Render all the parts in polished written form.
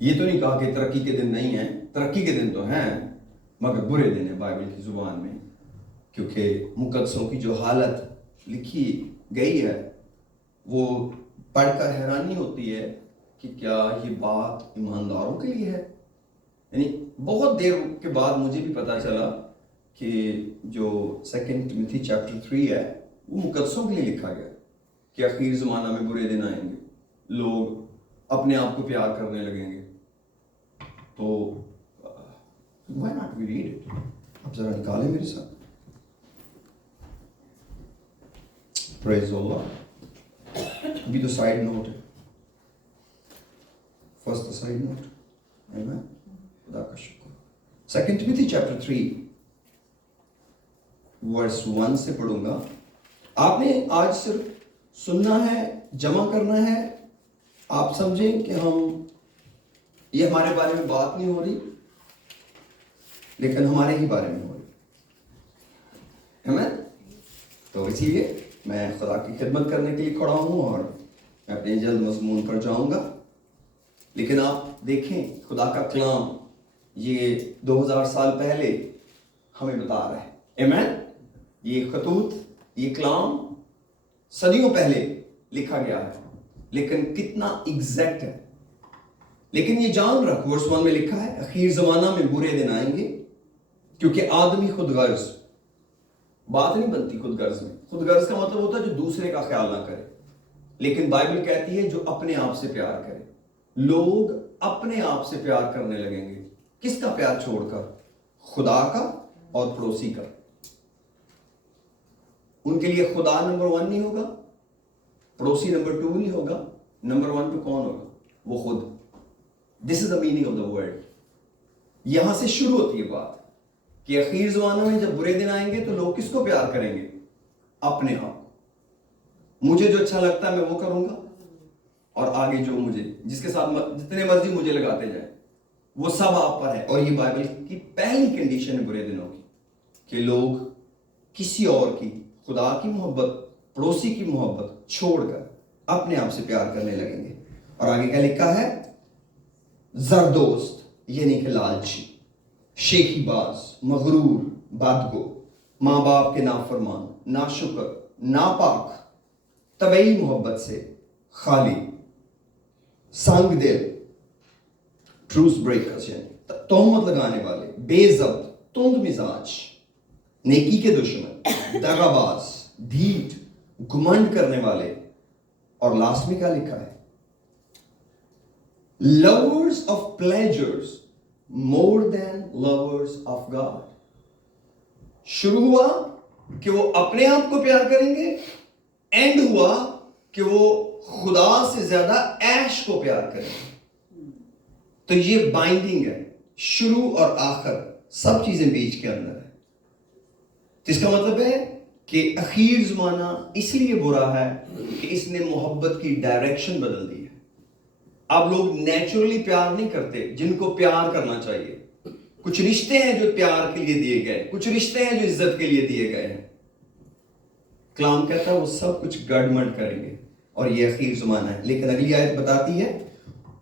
یہ تو نہیں کہا کہ ترقی کے دن نہیں ہیں، ترقی کے دن تو ہیں مگر برے دن ہیں بائبل کی زبان میں، کیونکہ مقدسوں کی جو حالت لکھی گئی ہے وہ پڑھ کر حیرانی ہوتی ہے کہ کیا یہ بات ایمانداروں کے لیے ہے. یعنی بہت دیر کے بعد مجھے بھی پتا چلا کہ جو 2 ٹیموتھی چیپٹر 3 ہے وہ مقدسوں کے لیے لکھا گیا کہ اخیر زمانہ میں برے دن آئیں گے، لوگ اپنے آپ کو پیار کرنے لگیں گے. تو why not we read it؟ اب ذرا نکالیں میرے ساتھ. Praise Allah. بھی تو سائڈ نوٹ ہے، فرسٹ سائڈ نوٹ. Amen. خدا کا شکر. 2 ٹیموتھی چیپٹر 3 ورس 1 سے پڑھوں گا. آپ نے آج صرف سننا ہے، جمع کرنا ہے. آپ سمجھیں کہ یہ ہمارے بارے میں بات نہیں ہو رہی لیکن ہمارے ہی بارے میں ہو رہی. آمین. تو اسی لیے میں خدا کی خدمت کرنے کے لیے کھڑا ہوں اور میں اپنے جلد مضمون پر جاؤں گا. لیکن آپ دیکھیں خدا کا کلام یہ 2000 سال پہلے ہمیں بتا رہا ہے. آمین. یہ خطوط، یہ کلام صدیوں پہلے لکھا گیا ہے لیکن کتنا ایگزیکٹ ہے. لیکن یہ جان رکھ، ورس 1 میں لکھا ہے اخیر زمانہ میں برے دن آئیں گے کیونکہ آدمی خود غرض. بات نہیں بنتی خود غرض میں. خود غرض کا مطلب ہوتا ہے جو دوسرے کا خیال نہ کرے، لیکن بائبل کہتی ہے جو اپنے آپ سے پیار کرے. لوگ اپنے آپ سے پیار کرنے لگیں گے. کس کا پیار چھوڑ کر؟ خدا کا اور پڑوسی کا. ان کے لیے خدا نمبر 1 نہیں ہوگا، پڑوسی نمبر 2 نہیں ہوگا، نمبر 1 پہ کون ہوگا؟ وہ خود. This is the meaning of the word. یہاں سے شروع ہوتی ہے بات کہ اخیر زمانوں میں جب برے دن آئیں گے تو لوگ کس کو پیار کریں گے؟ اپنے آپ. مجھے جو اچھا لگتا ہے میں وہ کروں گا اور آگے جو مجھے جس کے ساتھ جتنے مرضی مجھے لگاتے جائیں وہ سب آپ پر ہے. اور یہ بائبل کی پہلی کنڈیشن ہے برے دنوں کی کہ لوگ کسی اور کی، خدا کی محبت، پڑوسی کی محبت چھوڑ کر اپنے آپ سے پیار کرنے لگیں گے. اور آگے کیا لکھا ہے؟ زردوست یعنی کہ لالچی، شیخی باز، مغرور، بدگو، ماں باپ کے نافرمان، ناشکر، ناپاک، طبعی محبت سے خالی، سنگ دل، ٹروس بریکرز یعنی تہمت لگانے والے، بے ضبط، تند مزاج، نیکی کے دشمن، دغا باز، ڈھیٹ، گھمنڈ کرنے والے. اور لاسٹ میں کیا لکھا ہے؟ lovers of pleasures more than lovers of God. شروع ہوا کہ وہ اپنے آپ کو پیار کریں گے، اینڈ ہوا کہ وہ خدا سے زیادہ عیش کو پیار کریں گے. تو یہ بائنڈنگ ہے، شروع اور آخر سب چیزیں بیچ کے اندر ہے. تو اس کا مطلب ہے کہ اخیر زمانہ اس لیے برا ہے کہ اس نے محبت کی ڈائریکشن بدل دی ہے. اب لوگ نیچرلی پیار نہیں کرتے جن کو پیار کرنا چاہیے. کچھ رشتے ہیں جو پیار کے لیے دیے گئے، کچھ رشتے ہیں جو عزت کے لیے دیے گئے ہیں. کلام کہتا ہے وہ سب کچھ گڑمڑ کریں گے اور یہ اخیر زمانہ ہے. لیکن اگلی آیت بتاتی ہے،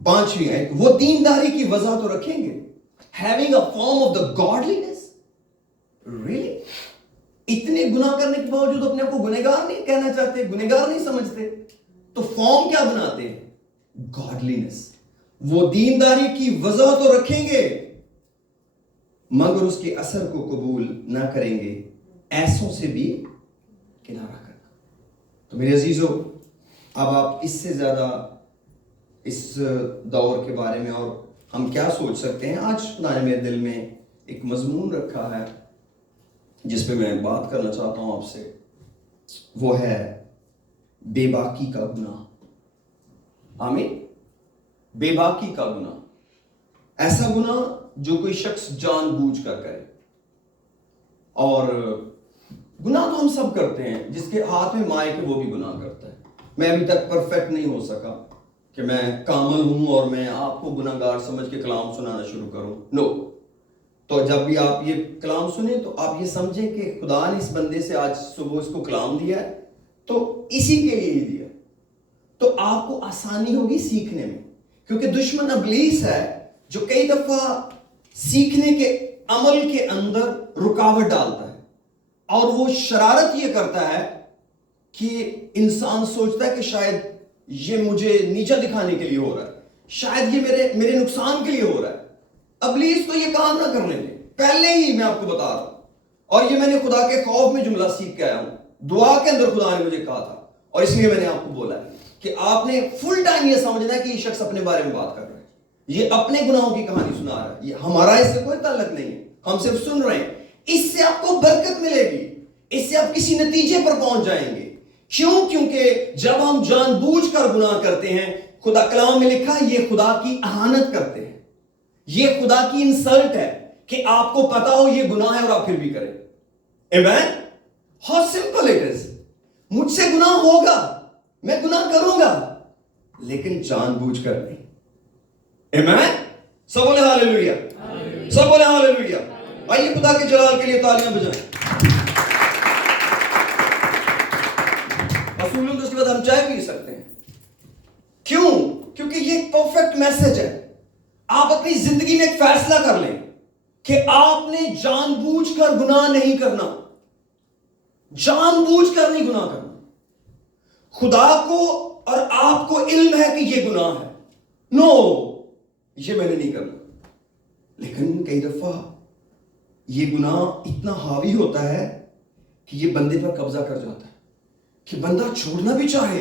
5ویں آیت، وہ دینداری کی وجہ تو رکھیں گے. having a form of the godliness. really؟ اتنے گناہ کرنے کے باوجود اپنے آپ کو گنہگار نہیں کہنا چاہتے، گنہگار نہیں سمجھتے، تو فارم کیا بناتے ہیں؟ گاڈلینس. وہ دینداری کی وجہ تو رکھیں گے مگر اس کے اثر کو قبول نہ کریں گے. ایسوں سے بھی کنارہ کرنا. تو میرے عزیزو، اب آپ اس سے زیادہ اس دور کے بارے میں اور ہم کیا سوچ سکتے ہیں؟ آج خدا نے میرے دل میں ایک مضمون رکھا ہے جس پہ میں بات کرنا چاہتا ہوں آپ سے. وہ ہے بے باکی کا گناہ. آمین. بے باکی کا گناہ، ایسا گناہ جو کوئی شخص جان بوجھ کر کرے. اور گناہ تو ہم سب کرتے ہیں، جس کے ہاتھ میں مائک ہے وہ بھی گناہ کرتا ہے. میں ابھی تک پرفیکٹ نہیں ہو سکا کہ میں کامل ہوں اور میں آپ کو گناہ گار سمجھ کے کلام سنانا شروع کروں. نو. تو جب بھی آپ یہ کلام سنیں تو آپ یہ سمجھیں کہ خدا نے اس بندے سے آج صبح اس کو کلام دیا ہے تو اسی کے لیے ہی دیا. تو آپ کو آسانی ہوگی سیکھنے میں. क्योंकि दुश्मन इब्लीस है जो कई दफा सीखने के अमल के अंदर रुकावट डालता है, और वो शरारत ये करता है कि इंसान सोचता है कि शायद ये मुझे नीचा दिखाने के लिए हो रहा है, शायद ये मेरे नुकसान के लिए हो रहा है। इब्लीस को ये काम ना करने दें, पहले ही मैं आपको बता रहा हूं, और ये मैंने खुदा के खौफ में जुमला सीख के आया हूं, दुआ के अंदर खुदा ने मुझे कहा था, और इसलिए मैंने आपको बोला है कि आपने फुल टाइम ये समझना है कि ये शख्स अपने बारे में बात कर रहा है, ये अपने गुनाहों की कहानी सुना रहा है, ये हमारा इससे कोई ताल्लुक नहीं है, हम सिर्फ सुन रहे हैं। इससे आपको बरकत मिलेगी, इससे आप किसी नतीजे पर पहुंच जाएंगे। क्यों? क्योंकि जब हम जानबूझकर गुनाह करते हैं, खुदा कलाम में लिखा है, ये खुदा की अहानत करते हैं, ये खुदा की इंसल्ट है कि आपको पता हो ये गुनाह है और आप फिर भी करें। Amen. How simple it is. मुझसे गुनाह होगा, मैं गुनाह करूंगा, लेकिन जानबूझकर नहीं। आमेन। सब बोले हालेलुया, सब बोले हालेलुया। आइए खुदा के जलाल के लिए तालियां बजाएं। रसूलों के उसके बाद हम चाय पी सकते हैं। क्यों? क्योंकि ये एक परफेक्ट मैसेज है। आप अपनी जिंदगी में एक फैसला कर लें कि आपने जानबूझकर गुनाह नहीं करना, जानबूझकर नहीं गुनाह करना। खुदा को और आपको इल्म है कि ये गुनाह है, नो ये मैंने नहीं करना, लेकिन कई दफा ये गुनाह इतना हावी होता है कि ये बंदे पर कब्जा कर जाता है कि बंदा छोड़ना भी चाहे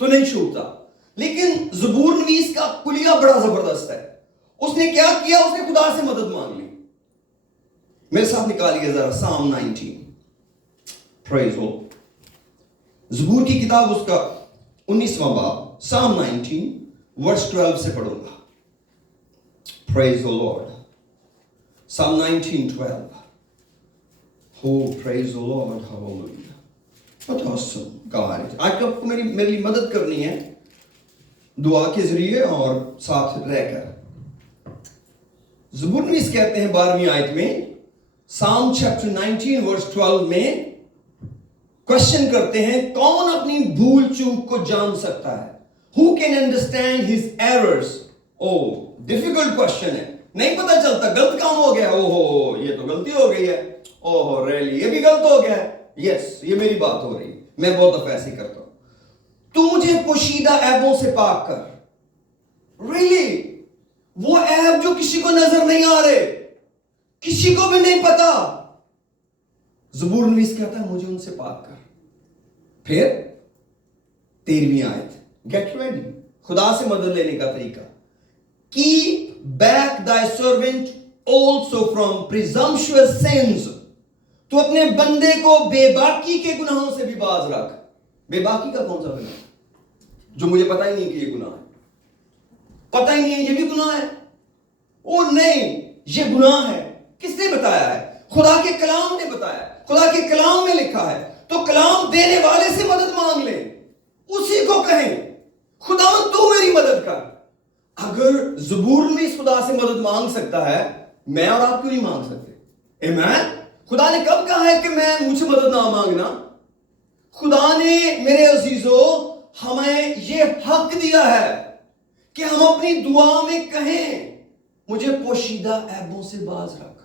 तो नहीं छूटता। लेकिन ज़बूर नवीस का कुलिया बड़ा जबरदस्त है। उसने क्या किया? उसने खुदा से मदद मांग ली। मेरे साथ निकालिए जरा साम 19। प्रेज हो। ज़बूर की किताब उसका 19वां बाब, साम 19 वर्स 12 से पढ़ूंगा। Praise the Lord. Psalm 19:12. Oh, praise the Lord. Hallelujah. What awesome God. आज आपको मेरी लिए मदद करनी है दुआ के जरिए और साथ रहकर। ज़बूर नवीस कहते हैं 12वीं आयत में, Psalm chapter 19 verse 12 में क्वेश्चन करते हैं, कौन अपनी भूल चूक को जान सकता है? Who can understand his errors? Oh, difficult question है। नहीं पता चलता, गलत काम हो गया, ओहो ये तो गलती हो गई है, ओहो रेली ये भी गलत हो गया है, यस ये मेरी बात हो रही है, मैं बहुत दफा ऐसे करता हूं। तू मुझे पोशीदा ऐबों से पाक कर। रियली वो ऐब जो किसी को नजर नहीं आ रहे, किसी को भी नहीं पता, ज़बूर नवीस कहता है मुझे उनसे पाक कर। फिर 13वीं आयत, गेट रेडी, खुदा से मदद लेने का तरीका। Keep back thy servant also from presumptuous sins. तो अपने बंदे को बेबाकी के गुनाहों से भी बाज रख। बेबाकी का कौन सा गुनाह? जो मुझे पता ही नहीं कि ये गुनाह है, पता ही नहीं है ये भी गुनाह है, ओ नहीं ये गुनाह है। किसने बताया है? खुदा के कलाम ने बताया, खुदा के कलाम में लिखा है। तो कलाम देने वाले से मदद मांग ले, उसी को कहें खुदा तू मेरी मदद कर। अगर ज़बूर में इस खुदा से मदद मांग सकता है, मैं और आप क्यों नहीं मांग सकते? आमीन। खुदा ने कब कहा है कि मैं मुझसे मदद ना मांगना? खुदा ने मेरे अजीजों हमें ये हक दिया है कि हम अपनी दुआ में कहें, मुझे पोशीदा ऐबों से बाज रख,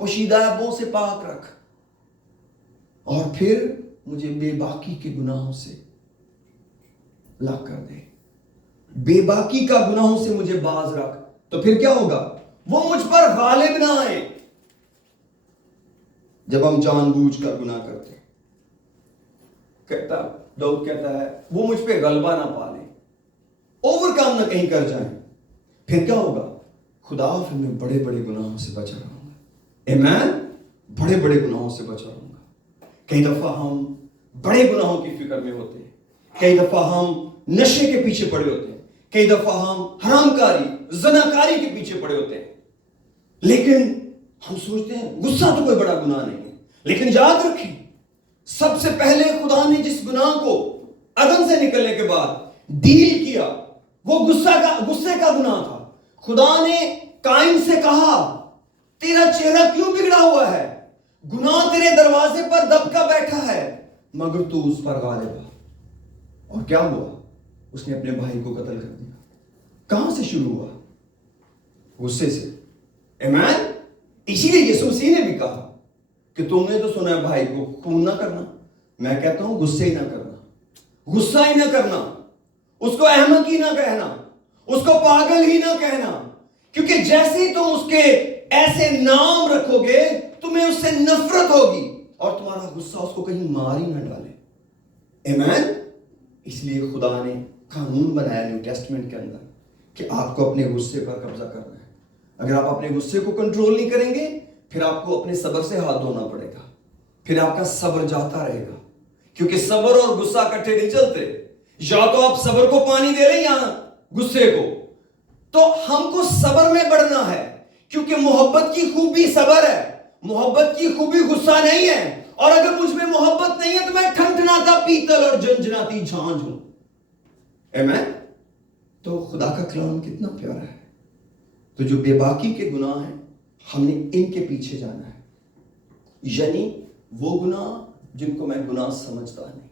पोशीदा ऐबों से पाक रख, और फिर मुझे बेबाकी के गुनाहों से लाक कर दे। बेबाकी का गुनाहों से मुझे बाज रख, तो फिर क्या होगा? वो मुझ पर गालिब ना आए। जब हम जानबूझकर गुनाह करते हैं, कहता दाऊद कहता है वो मुझ पे गलबा ना पा ले, ओवरकम ना कहीं कर जाए, फिर क्या होगा? खुदा फिर मैं बड़े बड़े गुनाहों से बचा रहूंगा। आमीन। बड़े बड़े गुनाहों से बचा रहूंगा। कई दफा हम बड़े गुनाहों की फिक्र में होते हैं, कई दफा हम नशे के पीछे पड़े होते हैं, कई दफा हम हरामकारी ज़नाकारी के पीछे पड़े होते हैं, लेकिन हम सोचते हैं गुस्सा तो कोई बड़ा गुनाह नहीं है। लेकिन याद रखें, सबसे पहले खुदा ने जिस गुनाह को अदन से निकलने के बाद डील किया, वो गुस्से का गुनाह था। खुदा ने काइन से कहा, तेरा चेहरा क्यों बिगड़ा हुआ है? गुनाह तेरे दरवाजे पर दबका बैठा है, मगर तू उस पर गालिब है। और क्या हुआ? उसने अपने भाई को कत्ल कर दिया। कहां से शुरू हुआ? गुस्से से। आमीन। इसीलिए यीशु मसीह ने भी कहा कि तुमने तो सुना है भाई को खून ना करना, मैं कहता हूं गुस्से ही ना करना, गुस्सा ही ना करना, उसको अहमक ही ना कहना, उसको पागल ही ना कहना, क्योंकि जैसे ही तुम उसके ऐसे नाम रखोगे तुम्हें उससे नफरत होगी और तुम्हारा गुस्सा उसको कहीं मार ही ना डाले। आमीन। इसलिए खुदा ने कानून बनाया न्यू टेस्टमेंट के अंदर कि आपको अपने गुस्से पर कब्जा करना है। अगर आप अपने गुस्से को कंट्रोल नहीं करेंगे फिर आपको अपने सब्र से हाथ धोना पड़ेगा, फिर आपका सब्र जाता रहेगा, क्योंकि सब्र और गुस्सा इकट्ठे नहीं चलते। या तो आप सब्र को पानी दे रहे हैं या गुस्से को। तो हमको सब्र में बढ़ना है, क्योंकि मोहब्बत की खूबी सब्र है, मोहब्बत की खूबी गुस्सा नहीं है। और अगर मुझ में मोहब्बत नहीं है तो मैं ठनठनाता पीतल और झंझनाती झांझ हूं। आमीन। तो खुदा का कलाम कितना प्यारा है। तो जो बेबाकी के गुनाह हैं हमने इनके पीछे जाना है, यानी वो गुनाह जिनको मैं गुनाह समझता नहीं,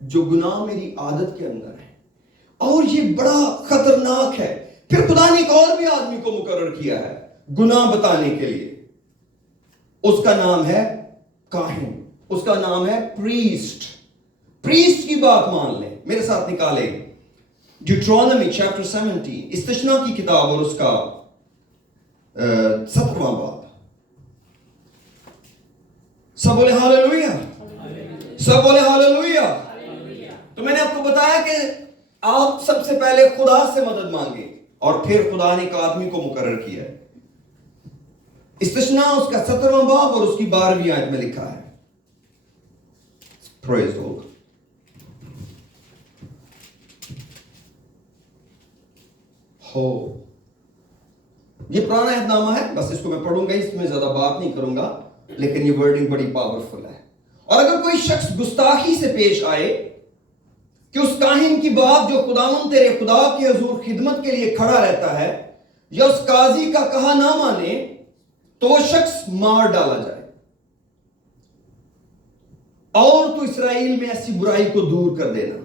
जो गुनाह मेरी आदत के अंदर है। और ये बड़ा खतरनाक है। फिर खुदा ने एक और भी आदमी को मुकर्रर किया है गुनाह बताने के लिए, उसका नाम है काहिन, उसका नाम है प्रीस्ट। प्रीस्ट की बात मान लें, मेरे साथ निकाले ड्यूट्रोनॉमी चैप्टर 17, इस्तिश्ना की किताब और उसका 17वां बाब। सब बोले हालेलुया, सब बोले हालेलुया। तो मैंने आपको बताया कि आप सबसे पहले खुदा से मदद मांगे और फिर खुदा ने एक आदमी को मुकर्रर किया है। इस्तिश्ना उसका 17वां बाब और उसकी 12वीं आयत में लिखा है, प्रेज द लॉर्ड। हो ये पुराना अहदनामा है, बस इसको मैं पढ़ूंगा, इसमें ज्यादा बात नहीं करूंगा, लेकिन ये वर्डिंग बड़ी पावरफुल है। और अगर कोई शख्स गुस्ताखी से पेश आए कि उस काहिन की बात जो खुदावंद तेरे खुदा के हुजूर खिदमत के लिए खड़ा रहता है या उस काजी का कहा ना माने तो वो शख्स मार डाला जाए। और तो इसराइल में ऐसी बुराई को दूर कर देना,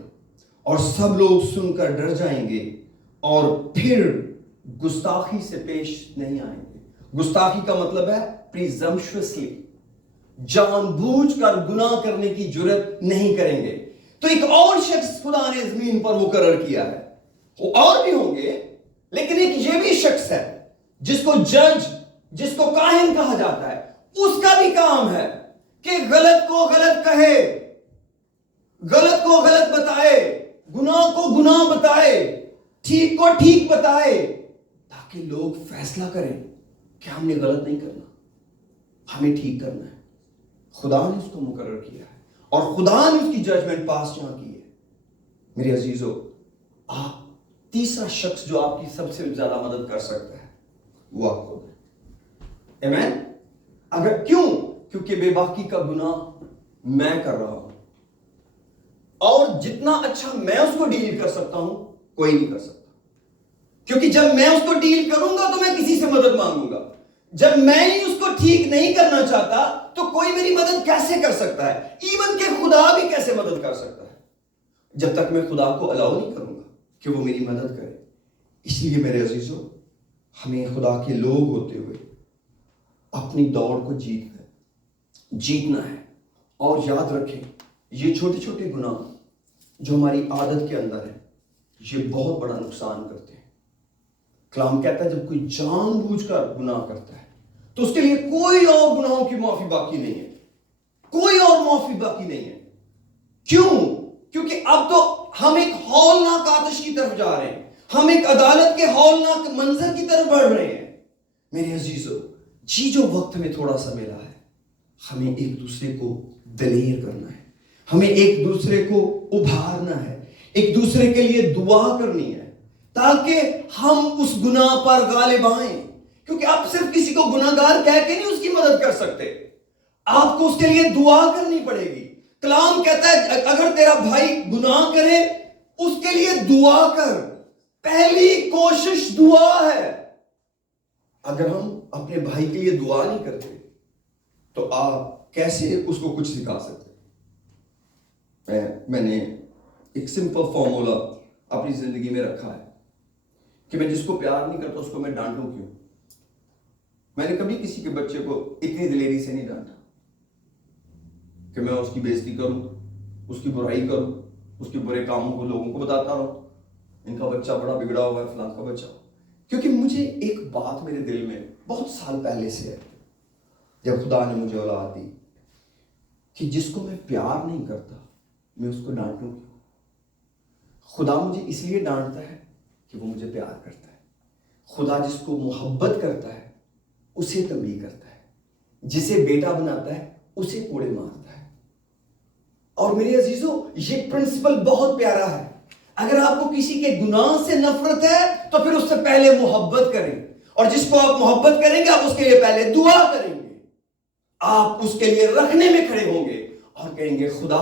और सब लोग सुनकर डर जाएंगे और फिर गुस्ताखी से पेश नहीं आएंगे। गुस्ताखी का मतलब है प्रिजम्पशसली, जानबूझकर गुनाह करने की जुर्रत नहीं करेंगे। तो एक और शख्स खुदा ने जमीन पर मुकर्रर किया है, वो और भी होंगे, लेकिन एक ये भी शख्स है जिसको जज, जिसको काहिन कहा जाता है। उसका भी काम है कि गलत को गलत कहे, गलत को गलत बताए, गुनाह को गुनाह बताए, ठीक को ठीक बताए, ताकि लोग फैसला करें कि हमने गलत नहीं करना, हमें ठीक करना है। खुदा ने उसको मुकर्रर किया है और खुदा ने उसकी जजमेंट पास जहां की है। मेरे अजीजों, आप तीसरा शख्स जो आपकी सबसे ज्यादा मदद कर सकता है वो आप खुद है। आमीन। अगर क्यों? क्योंकि बेबाकी का गुनाह मैं कर रहा हूं और जितना अच्छा मैं उसको डील कर सकता हूं कोई नहीं कर सकता, क्योंकि जब मैं उसको डील करूंगा तो मैं किसी से मदद मांगूंगा। जब मैं ही उसको ठीक नहीं करना चाहता तो कोई मेरी मदद कैसे कर सकता है? इवन के खुदा भी कैसे मदद कर सकता है जब तक मैं खुदा को अलाउ नहीं करूंगा कि वो मेरी मदद करे। इसलिए मेरे अजीजों, हमें खुदा के लोग होते हुए अपनी दौड़ को जीतना है। और याद रखें, ये छोटे छोटे गुनाह जो हमारी आदत के अंदर है ये बहुत बड़ा नुकसान करते हैं। कलाम कहता है जब कोई जानबूझकर गुनाह करता है तो उसके लिए कोई और गुनाहों की माफी बाकी नहीं है, कोई और माफी बाकी नहीं है। क्यों? क्योंकि अब तो हम एक हौलनाक आतिश की तरफ जा रहे हैं, हम एक अदालत के हौलनाक मंजर की तरफ बढ़ रहे हैं। मेरे अजीजों, जी जो वक्त हमें थोड़ा सा मिला है, हमें एक दूसरे को दलेर करना है, हमें एक दूसरे को उभारना है, एक दूसरे के लिए दुआ करनी है ताकि हम उस गुनाह पर गालिब आएं। क्योंकि आप सिर्फ किसी को गुनाहगार कह के नहीं उसकी मदद कर सकते, आपको उसके लिए दुआ करनी पड़ेगी। कलाम कहता है अगर तेरा भाई गुनाह करे उसके लिए दुआ कर, पहली कोशिश दुआ है। अगर हम अपने भाई के लिए दुआ नहीं करते तो आप कैसे उसको कुछ सिखा सकते? मैंने एक सिंपल फॉर्मूला अपनी जिंदगी में रखा है کہ میں جس کو پیار نہیں کرتا اس کو میں ڈانٹوں کیوں؟ میں نے کبھی کسی کے بچے کو اتنی دلیری سے نہیں ڈانٹا کہ میں اس کی بےزتی کروں، اس کی برائی کروں، اس کے برے کاموں کو لوگوں کو بتاتا رہوں، ان کا بچہ بڑا بگڑا ہوا ہے، فلاں کا بچہ. کیونکہ مجھے ایک بات میرے دل میں بہت سال پہلے سے ہے، جب خدا نے مجھے اولاد دی، کہ جس کو میں پیار نہیں کرتا میں اس کو ڈانٹوں کیوں؟ خدا مجھے اس لیے ڈانٹتا ہے کہ وہ مجھے پیار کرتا ہے. خدا جس کو محبت کرتا ہے اسے تنبیہ کرتا ہے، جسے بیٹا بناتا ہے اسے کوڑے مارتا ہے. اور میرے عزیزوں یہ پرنسپل بہت پیارا ہے. اگر آپ کو کسی کے گناہ سے نفرت ہے تو پھر اس سے پہلے محبت کریں، اور جس کو آپ محبت کریں گے آپ اس کے لیے پہلے دعا کریں گے، آپ اس کے لیے رکھنے میں کھڑے ہوں گے اور کہیں گے خدا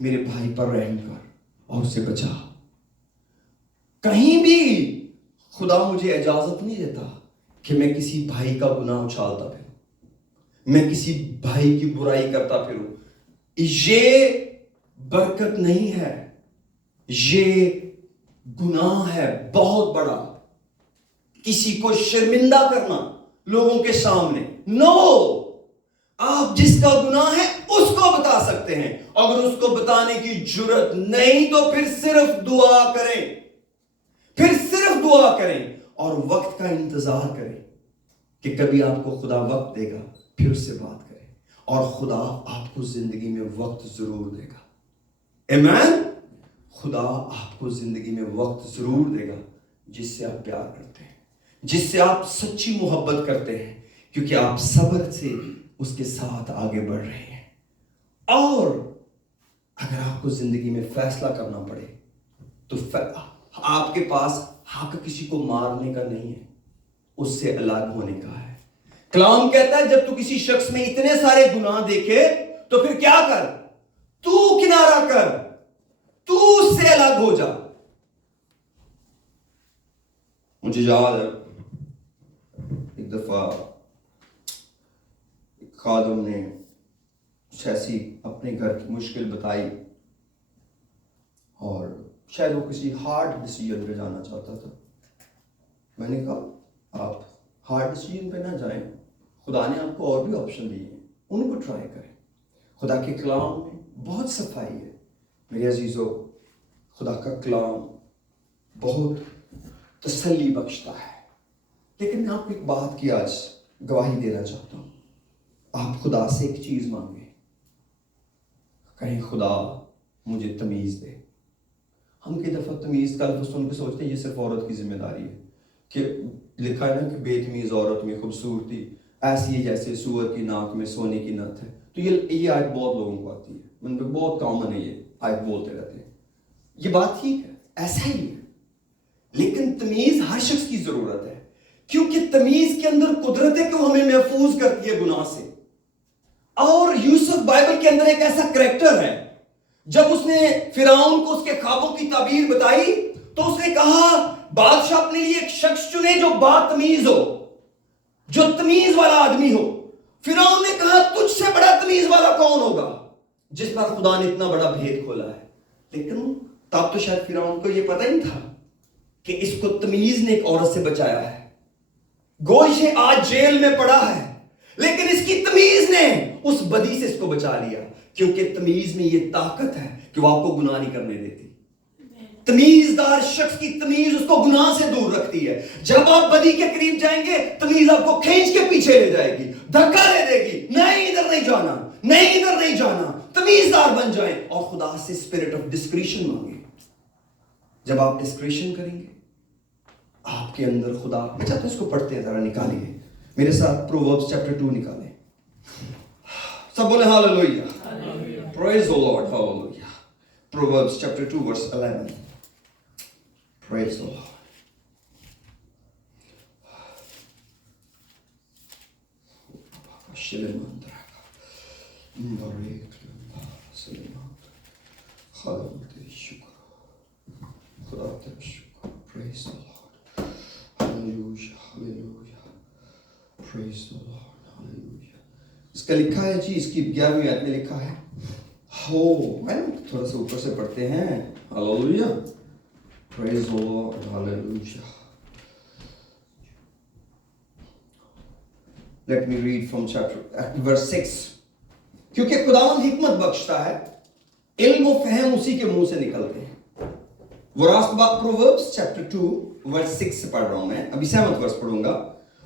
میرے بھائی پر رحم کر اور اسے بچا. کہیں بھی خدا مجھے اجازت نہیں دیتا کہ میں کسی بھائی کا گناہ اچھالتا پھروں، میں کسی بھائی کی برائی کرتا پھروں. یہ برکت نہیں ہے، یہ گناہ ہے بہت بڑا. کسی کو شرمندہ کرنا لوگوں کے سامنے، نو. آپ جس کا گناہ ہے اس کو بتا سکتے ہیں، اگر اس کو بتانے کی جرت نہیں تو پھر صرف دعا کریں، پھر صرف دعا کریں اور وقت کا انتظار کریں کہ کبھی آپ کو خدا وقت دے گا، پھر اس سے بات کریں اور خدا آپ کو زندگی میں وقت ضرور دے گا. آمین. خدا آپ کو زندگی میں وقت ضرور دے گا جس سے آپ پیار کرتے ہیں، جس سے آپ سچی محبت کرتے ہیں، کیونکہ آپ صبر سے اس کے ساتھ آگے بڑھ رہے ہیں. اور اگر آپ کو زندگی میں فیصلہ کرنا پڑے تو آپ کے پاس حق کسی کو مارنے کا نہیں ہے، اس سے الگ ہونے کا ہے. کلام کہتا ہے جب تو کسی شخص میں اتنے سارے گناہ دیکھے تو پھر کیا کر، تو کنارہ کر، تو اس سے الگ ہو جا. مجھے یاد ہے ایک دفعہ ایک خادم نے ایسی اپنے گھر کی مشکل بتائی، اور شاید وہ کسی ہارڈ ڈیسیجن پہ جانا چاہتا تھا. میں نے کہا آپ ہارڈ ڈیسیجن پہ نہ جائیں، خدا نے آپ کو اور بھی آپشن دیے ہیں، ان کو ٹرائی کریں. خدا کے کلام میں بہت صفائی ہے میرے عزیزو. خدا کا کلام بہت تسلی بخشتا ہے. لیکن میں آپ کو ایک بات کی آج گواہی دینا چاہتا ہوں. آپ خدا سے ایک چیز مانگیں، کہیں خدا مجھے تمیز دے. ہم کئی دفعہ تمیز کا لفظ سن کے سوچتے ہیں یہ صرف عورت کی ذمہ داری ہے، کہ لکھا ہے نا کہ بے تمیز عورت میں خوبصورتی ایسی ہے جیسے سور کی ناک میں سونے کی نت ہے. تو یہ آیت بہت لوگوں کو آتی ہے، ان پہ بہت کامن ہے، یہ آیت بولتے رہتے ہیں. یہ بات ٹھیک ہے، ایسا ہی ہے، لیکن تمیز ہر شخص کی ضرورت ہے، کیونکہ تمیز کے اندر قدرت ہے کہ وہ ہمیں محفوظ کرتی ہے گناہ سے. اور یوسف بائبل کے اندر ایک ایسا کریکٹر ہے، جب اس نے فرعون کو اس کے خوابوں کی تعبیر بتائی تو اس نے کہا بادشاہ اپنے لیے ایک شخص چنے جو بات تمیز ہو، جو تمیز والا آدمی ہو. فرعون نے کہا تجھ سے بڑا تمیز والا کون ہوگا، جس پر خدا نے اتنا بڑا بھید کھولا ہے. لیکن تب تو شاید فرعون کو یہ پتہ نہیں تھا کہ اس کو تمیز نے ایک عورت سے بچایا ہے. گوش آج جیل میں پڑا ہے، لیکن اس کی تمیز نے اس بدی سے اس کو بچا لیا، کیونکہ تمیز میں یہ طاقت ہے کہ وہ آپ کو گناہ نہیں کرنے دیتی. تمیزدار شخص کی تمیز اس کو گناہ سے دور رکھتی ہے. جب آپ بدی کے قریب جائیں گے تمیز آپ کو کھینچ کے پیچھے لے جائے گی، دھکا دے دے گی، نہیں ادھر نہیں جانا، نہیں ادھر نہیں جانا. تمیزدار بن جائیں اور خدا سے اسپرٹ آف ڈسکریشن مانگیں. جب آپ ڈسکریشن کریں گے آپ کے اندر خدا، میں چاہتا ہوں اس کو پڑھتے ہیں، ذرا نکالیے میرے ساتھ پرووربس چیپٹر 2 نکالیں. سب بولے hallelujah, praise the Lord, hallelujah. Proverbs chapter 2 verse 11. Praise the Lord. Praise the Lord. Hallelujah, hallelujah. Praise the Lord, hallelujah. اس کا لکھا ہے جی، اس کی 11ویں آیت میں لکھا ہے، تھوڑا سا اوپر سے پڑھتے ہیں. Hallelujah, praise the Lord, hallelujah. Let me read from verse 6. क्योंकि खुदावंद हिकमत बख्शता है, इल्म व फहम उसी के मुंह से निकलते हैं। वो रास्तबाज, प्रोवर्ब्स चैप्टर 2 वर्स 6 से पढ़ रहा हूं मैं, अभी 7 वर्स पढ़ूंगा।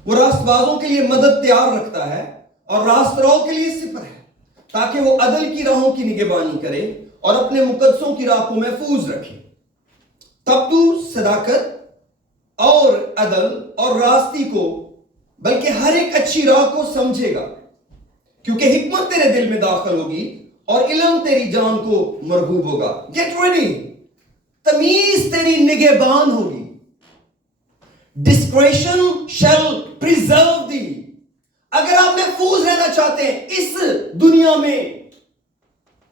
वो रास्तबाजों के लिए मदद तैयार रखता है और रास्तराओं के लिए सिपर है, ताकि वो अदल की राहों की निगहबानी करे और अपने मुकद्दसों की राह को महफूज रखे। तब तू सदाकत और अदल और रास्ती को, बल्कि हर एक अच्छी राह को समझेगा, क्योंकि हिकमत तेरे दिल में दाखिल होगी और इल्म तेरी जान को मरगूब होगा। गेट रेडी, तमीज तेरी निगहबान होगी। डिस्क्रेशन शैल प्रिजर्व दी। अगर आप महफूज रहना चाहते हैं इस दुनिया में,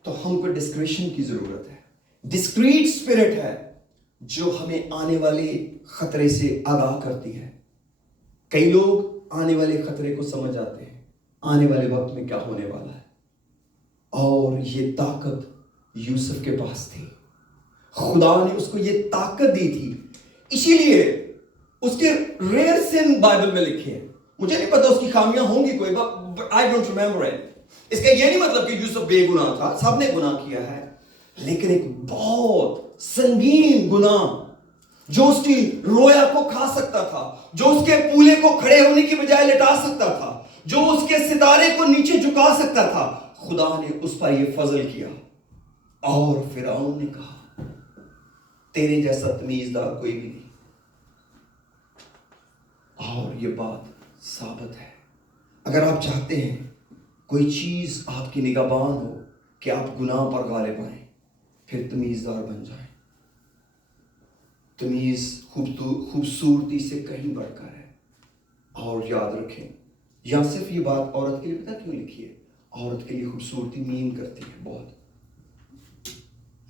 तो हमको डिस्क्रेशन की जरूरत है। डिस्क्रीट स्पिरिट है जो हमें आने वाले खतरे से आगाह करती है। कई लोग आने वाले खतरे को समझ जाते हैं, आने वाले वक्त में क्या होने वाला है, और ये ताकत यूसुफ के पास थी। खुदा ने उसको ये ताकत दी थी, इसीलिए उसके रेयर सिन बाइबल में लिखे हैं। मुझे नहीं पता उसकी खामियां होंगी कोई, but I don't remember it. इसका ये नहीं मतलब कि यूसुफ बेगुनाह था, सबने गुनाह किया है, लेकिन एक बहुत संगीन गुनाह जो उसकी रोया को खा सकता था, जो उसके पूले को खड़े होने की बजाय लिटा सकता था, जो उसके सितारे को नीचे झुका सकता था, खुदा ने उस पर यह फजल किया। और फिरौन ने कहा, तेरे जैसा तमीजदार कोई भी नहीं। और यह बात साबित है। अगर आप चाहते हैं कोई चीज आपकी निगाहबान हो कि आप गुनाह पर गालिब आए, फिर तमीजदार बन जाए। तमीज खूबसूरती से कहीं बढ़कर है। और याद रखें, या सिर्फ ये बात औरत के लिए पता क्यों लिखी है? औरत के लिए खूबसूरती मीन करती है बहुत,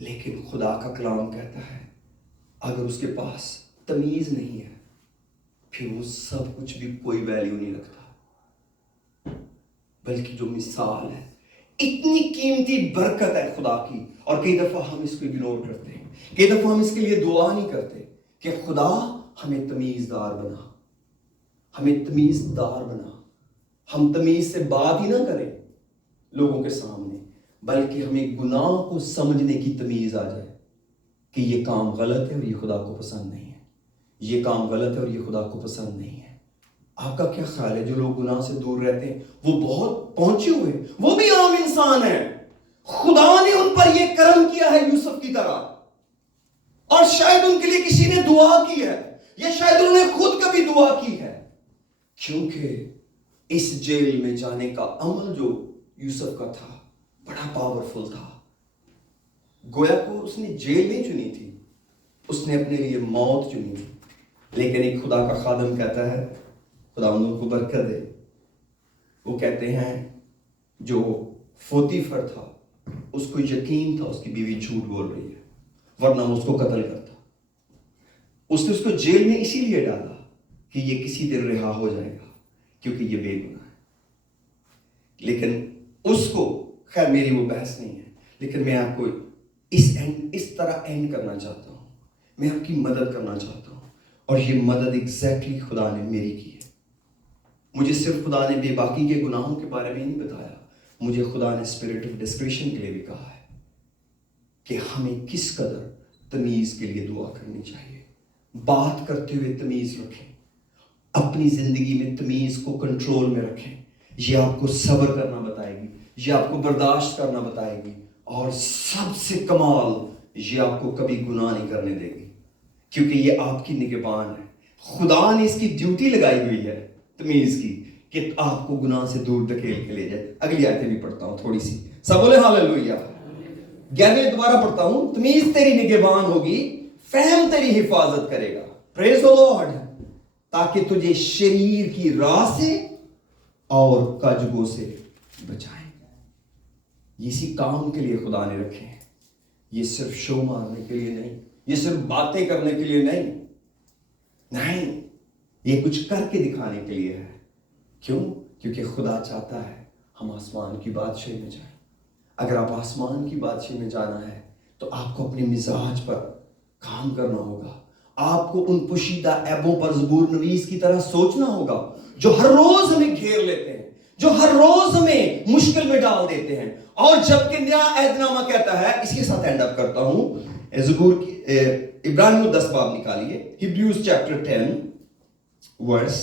लेकिन खुदा का कलाम कहता है अगर उसके पास तमीज नहीं है, फिर वो सब कुछ भी कोई वैल्यू नहीं रखता। बल्कि जो मिसाल है, इतनी कीमती बरकत है खुदा की, और कई दफा हम इसको इग्नोर करते हैं। कई दफा हम इसके लिए दुआ नहीं करते कि खुदा हमें तमीजदार बना, हमें तमीजदार बना। हम तमीज से बात ही ना करें लोगों के सामने, बल्कि हमें गुनाह को समझने की तमीज आ जाए कि ये काम गलत है और ये खुदा को पसंद नहीं है, ये काम गलत है और ये खुदा को पसंद नहीं है। आपका क्या ख्याल है, जो लोग गुनाह से दूर रहते हैं वो बहुत पहुंचे हुए, वो भी आम इंसान है। खुदा ने उन पर यह करम किया है यूसुफ की तरह, और शायद उनके लिए किसी ने दुआ की है, या शायद उन्होंने खुद कभी दुआ की है, क्योंकि इस जेल में जाने का अमल जो यूसुफ का था बड़ा पावरफुल था। गोया को उसने जेल नहीं चुनी थी, उसने अपने लिए मौत चुनी थी। लेकिन एक खुदा का खादम कहता है, खुदा उनको बरकत दे, वो कहते हैं जो फोतीफर था उसको यकीन था उसकी बीवी झूठ बोल रही है, वरना वो उसको कत्ल करता। उसने उसको जेल में इसीलिए डाला कि ये किसी दिन रिहा हो जाएगा, क्योंकि ये बेगुनाह है। लेकिन उसको, खैर मेरी वो बहस नहीं है, लेकिन मैं आपको इस तरह एंड करना चाहता हूं। मैं आपकी मदद करना चाहता हूं, और ये मदद एग्जैक्टली खुदा ने मेरी की है। मुझे सिर्फ खुदा ने बेबाकी के गुनाहों के बारे में नहीं बताया, मुझे खुदा ने स्पिरिट ऑफ डिस्क्रेशन के लिए भी कहा है कि हमें किस कदर तमीज के लिए दुआ करनी चाहिए। बात करते हुए तमीज रखें, अपनी जिंदगी में तमीज को कंट्रोल में रखें। ये आपको सब्र करना बताएगी, ये आपको बर्दाश्त करना बताएगी, और सबसे कमाल, ये आपको कभी गुनाह नहीं करने देगी, क्योंकि ये आपकी निगहबान है। खुदा ने इसकी ड्यूटी लगाई हुई है तमीज की, कि आपको गुनाह से दूर धकेल के ले जाए। अगली आयतें भी पढ़ता हूं थोड़ी सी, सब बोले हालेलुया। 11वें दोबारा पढ़ता हूं, तमीज तेरी निगहबान होगी, फहम तेरी हिफाजत करेगा, प्रेज द लॉर्ड, ताकि तुझे शरीर की राह से और कजगों से बचाए। इसी काम के लिए खुदा ने रखे हैं, ये सिर्फ शो मारने के लिए नहीं, ये सिर्फ बातें करने के लिए नहीं, ये कुछ करके दिखाने के लिए है। क्यों? क्योंकि खुदा चाहता है हम आसमान की बादशाही में जाएं। अगर आप आसमान की बादशाही में जाना है तो आपको अपने मिजाज पर काम करना होगा, آپ کو ان پوشیدہ عیبوں پر زبور نویس کی طرح سوچنا ہوگا جو ہر روز ہمیں گھیر لیتے ہیں، جو ہر روز ہمیں مشکل میں ڈال دیتے ہیں. اور جبکہ نیا عہد نامہ کہتا ہے، اس کے ساتھ اینڈ اپ کرتا ہوں، زبور کی عبرانیوں 10 باب نکالیے، ہیبریوز چیپٹر 10 ورس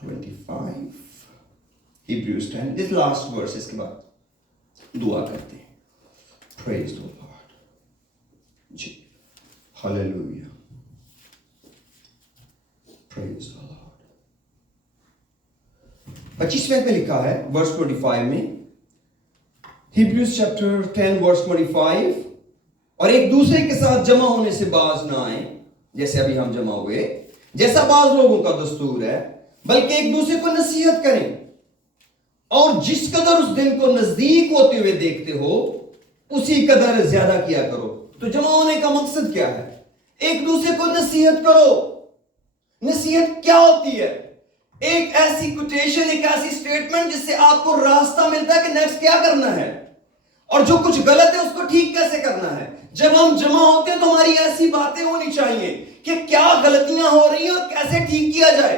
25، ہیبریوز 10 دس لاسٹ ورس، اس کے بعد دعا کرتے ہیں. پریز the lord. G hallelujah, praise the lord. 25ویں میں لکھا ہے ورس 25 میں، ہیبریوز چیپٹر 10 ورس 25، اور ایک دوسرے کے ساتھ جمع ہونے سے باز نہ آئیں جیسے ابھی ہم جمع ہوئے، جیسا بعض لوگوں کا دستور ہے، بلکہ ایک دوسرے کو نصیحت کریں، اور جس قدر اس دن کو نزدیک ہوتے ہوئے دیکھتے ہو اسی قدر زیادہ کیا کرو. تو جمع ہونے کا مقصد کیا ہے؟ ایک دوسرے کو نصیحت کرو. نصیحت کیا ہوتی ہے؟ ایک ایسی کوٹیشن، ایک ایسی سٹیٹمنٹ جس سے آپ کو راستہ ملتا ہے کہ نیکسٹ کیا کرنا ہے، اور جو کچھ غلط ہے اس کو ٹھیک کیسے کرنا ہے. جب ہم جمع ہوتے ہیں تو ہماری ایسی باتیں ہونی چاہیے کہ کیا غلطیاں ہو رہی ہیں اور کیسے ٹھیک کیا جائے،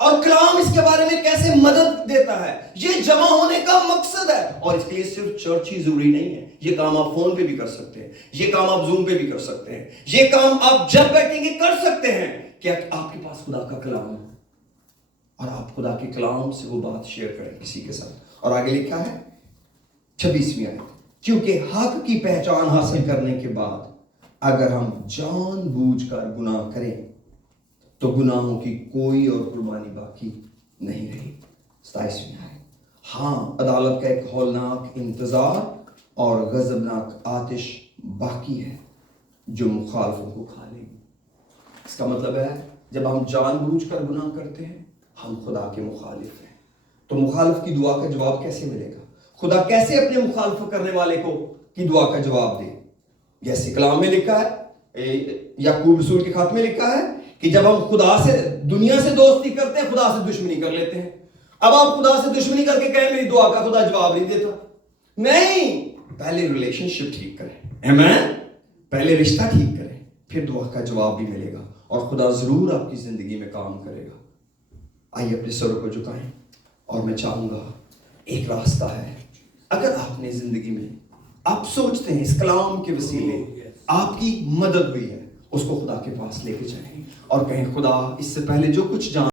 اور کلام اس کے بارے میں کیسے مدد دیتا ہے. یہ جمع ہونے کا مقصد ہے. اور اس کے لیے صرف چرچ ہی ضروری نہیں ہے، یہ کام آپ فون پہ بھی کر سکتے ہیں، یہ کام آپ زوم پہ بھی کر سکتے ہیں، یہ کام آپ جب بیٹھیں گے کر سکتے ہیں کہ آپ کے پاس خدا کا کلام ہے اور آپ خدا کے کلام سے وہ بات شیئر کریں کسی کے ساتھ. اور آگے لکھا ہے 26ویں آیت، کیونکہ حق کی پہچان حاصل کرنے کے بعد اگر ہم جان بوجھ کر گناہ کریں تو گناہوں کی کوئی اور قربانی باقی نہیں رہی. 27ویں آیت، ہاں عدالت کا ایک ہولناک انتظار اور غضبناک آتش باقی ہے جو مخالفوں کو کھا لے گی. اس کا مطلب ہے جب ہم جان بوجھ کر گناہ کرتے ہیں ہم خدا کے مخالف ہیں. تو مخالف کی دعا کا جواب کیسے ملے گا؟ خدا کیسے اپنے مخالفت کرنے والے کو کی دعا کا جواب دے؟ جیسے کلام میں لکھا ہے، یعقوب رسول کے خط میں لکھا ہے کہ جب ہم خدا سے، دنیا سے دوستی کرتے ہیں، خدا سے دشمنی کر لیتے ہیں. اب آپ خدا سے دشمنی کر کے کہیں میری دعا کا خدا جواب نہیں دیتا. نہیں، پہلے ریلیشن شپ ٹھیک کریں، آمین، پہلے رشتہ ٹھیک کریں، پھر دعا کا جواب بھی ملے گا اور خدا ضرور آپ کی زندگی میں کام کرے گا. آئیے اپنے سروں کو جھکائیں، اور میں چاہوں گا ایک راستہ ہے. اگر آپ نے زندگی میں، آپ سوچتے ہیں اس کلام کے وسیلے آپ کی مدد ہوئی ہے، اس کو خدا کے پاس لے کے جائیں اور کہیں خدا اس سے پہلے جو کچھ جان